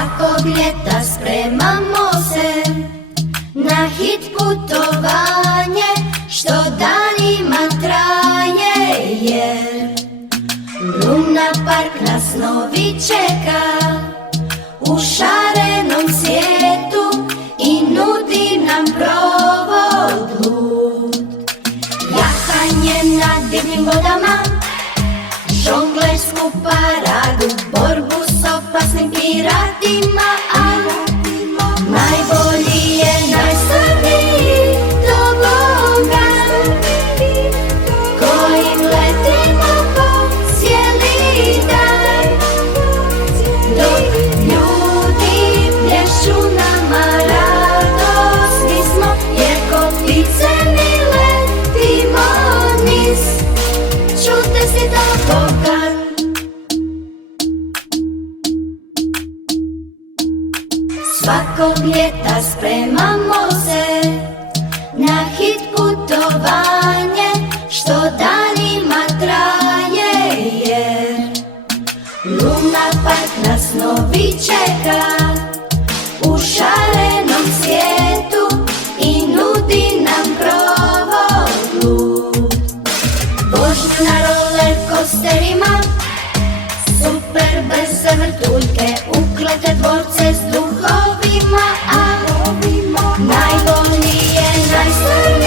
Svakog ljeta spremamo se na hit putovanje što danima traje, jer Luna Park nas novi čeka u šarenom svijetu i nudi nam provod lud. Jahanje na divnim vodama, žonglersku paradu, borbu s opasnim piratima, a najbolji je najslavniji tobogan kojim letimo po cijeli dan, dok ljudi plješću nama radosni smo, jer ko ptice mi letimo niz. Čute si tobogan. Svakog ljeta spremamo se na hit putovanje što danima traje, jer Luna Park nas novi čeka u šarenom svijetu i nudi nam provod lud. Vožnju na roller coasterima, super brze vrtuljke, uklete dvorce s duhovima, a najbolji je najslavniji